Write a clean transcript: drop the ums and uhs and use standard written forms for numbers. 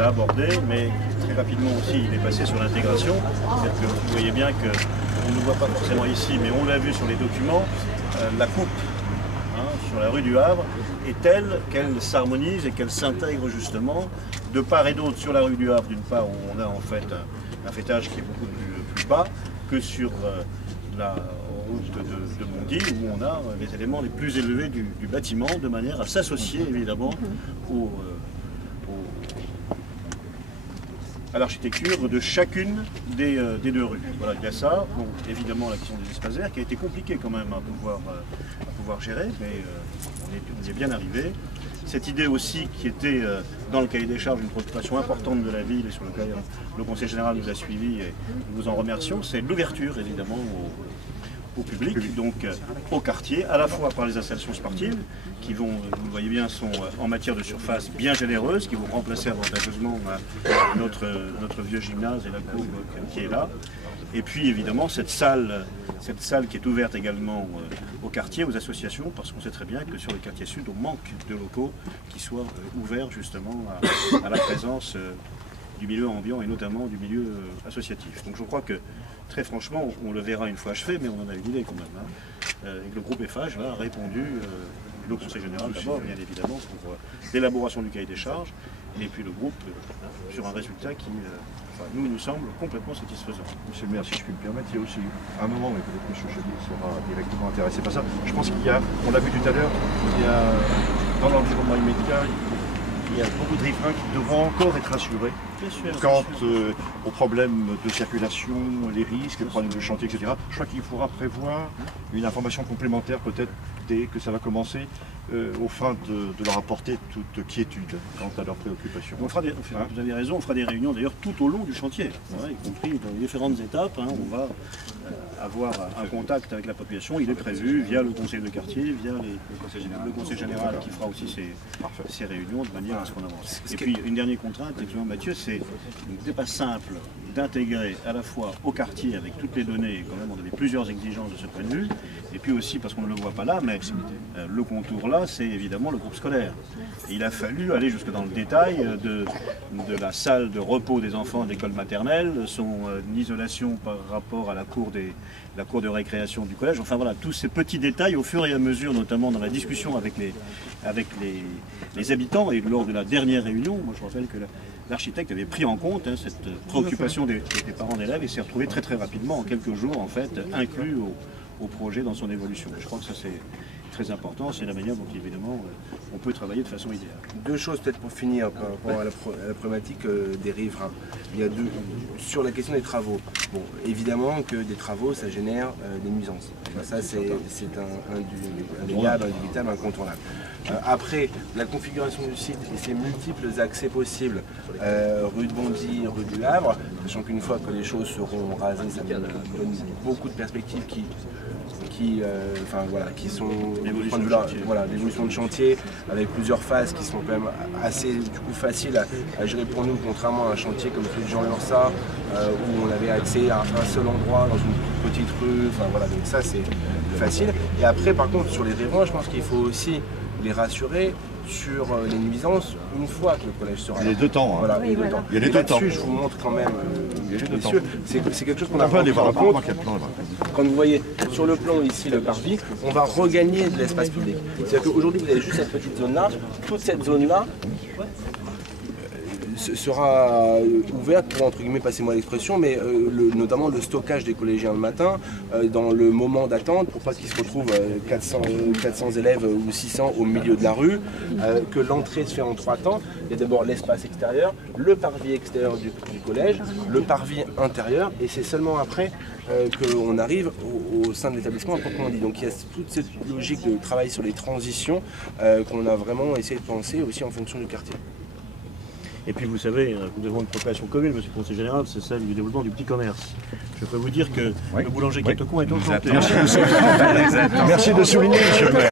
l'a abordé, mais très rapidement aussi il est passé sur l'intégration. C'est-à-dire que vous voyez bien qu'on ne voit pas forcément ici, mais on l'a vu sur les documents, la coupe sur la rue du Havre est telle qu'elle s'harmonise et qu'elle s'intègre justement de part et d'autre sur la rue du Havre, d'une part où on a en fait un fêtage qui est beaucoup plus bas que sur la route de Bondy où on a les éléments les plus élevés du bâtiment de manière à s'associer évidemment à l'architecture de chacune des deux rues. Voilà, il y a ça. Bon, évidemment la question des espaces verts qui a été compliquée quand même à pouvoir gérer, mais on est bien arrivé. Cette idée aussi qui était dans le cahier des charges une préoccupation importante de la ville et sur laquelle le Conseil général nous a suivis et nous en remercions, c'est l'ouverture évidemment au public, donc au quartier, à la fois par les installations sportives qui vont, vous le voyez bien, sont en matière de surface bien généreuses, qui vont remplacer avantageusement notre vieux gymnase et la cour qui est là. Et puis évidemment cette salle qui est ouverte également au quartier, aux associations, parce qu'on sait très bien que sur le quartier sud, on manque de locaux qui soient ouverts justement à la présence du milieu ambiant et notamment du milieu associatif. Donc je crois que très franchement, on le verra une fois achevé, mais on en a une idée quand même. Et que le groupe Eiffage a répondu, le Conseil général d'abord, bien évidemment, pour l'élaboration du cahier des charges, et puis le groupe sur un résultat qui nous semble complètement satisfaisant. Monsieur le maire, si je puis me permettre, il y a aussi un moment, mais peut-être que M. Chaudier sera directement intéressé par ça. Je pense qu'il y a, on l'a vu tout à l'heure, il y a dans l'environnement immédiat, il y a beaucoup de riverains qui devront encore être rassurés quant aux problèmes de circulation, les risques, les problèmes de chantier, etc. Je crois qu'il faudra prévoir une information complémentaire peut-être dès que ça va commencer, aux fins de leur apporter toute quiétude quant à leurs préoccupations. Vous avez raison, on fera des réunions d'ailleurs tout au long du chantier, y compris dans les différentes étapes. On va avoir un contact avec la population, il est prévu via le conseil de quartier, via le conseil général qui fera aussi ses réunions de manière à ce qu'on avance. Et puis une dernière contrainte, effectivement Mathieu, c'est pas simple d'intégrer à la fois au quartier avec toutes les données, quand même on avait plusieurs exigences de ce point de vue, et puis aussi parce qu'on ne le voit pas là, mais le contour là c'est évidemment le groupe scolaire. Et il a fallu aller jusque dans le détail de la salle de repos des enfants de l'école maternelle, son isolation par rapport à la cour de récréation du collège, enfin voilà, tous ces petits détails au fur et à mesure, notamment dans la discussion avec les habitants, et lors de la dernière réunion, moi je rappelle que l'architecte avait pris en compte cette préoccupation des parents d'élèves et s'est retrouvé très très rapidement, en quelques jours en fait, inclus au projet dans son évolution. Je crois que ça c'est très important, c'est la manière dont évidemment on peut travailler de façon idéale. Deux choses peut-être pour finir par rapport à la problématique des riverains. Il y a sur la question des travaux. Bon, évidemment que des travaux ça génère des nuisances. Ça c'est indéniable, indubitable, incontournable. Après, la configuration du site et ses multiples accès possibles, rue de Bondy, rue du Havre, sachant qu'une fois que les choses seront rasées, ça donne beaucoup de perspectives qui sont l'évolution de chantier avec plusieurs phases qui sont quand même assez faciles à gérer pour nous, contrairement à un chantier comme celui de Jean Lursa où on avait accès à un seul endroit dans une petite rue, donc ça c'est facile. Et après par contre sur les riverains, je pense qu'il faut aussi les rassurer sur les nuisances une fois que le collège sera là. Il y a deux temps. Voilà, il y a les deux temps. Je vous montre quand même, messieurs, c'est quelque chose qu'on a pris en compte. Quand vous voyez sur le plan ici le parvis, on va regagner de l'espace public. C'est-à-dire qu'aujourd'hui vous avez juste cette petite zone-là, toute cette zone-là sera ouverte pour, entre guillemets, passez-moi l'expression, mais notamment le stockage des collégiens le matin, dans le moment d'attente, pour pas qu'ils se retrouvent 400 élèves ou 600 au milieu de la rue, que l'entrée se fait en 3 temps. Il y a d'abord l'espace extérieur, le parvis extérieur du collège, le parvis intérieur, et c'est seulement après qu'on arrive au sein de l'établissement à proprement dit. Donc il y a toute cette logique de travail sur les transitions qu'on a vraiment essayé de penser aussi en fonction du quartier. Et puis vous savez, nous avons une préoccupation commune, monsieur le conseiller général, c'est celle du développement du petit commerce. Je peux vous dire que le boulanger Ketocon est enchanté. Merci de souligner, monsieur le maire.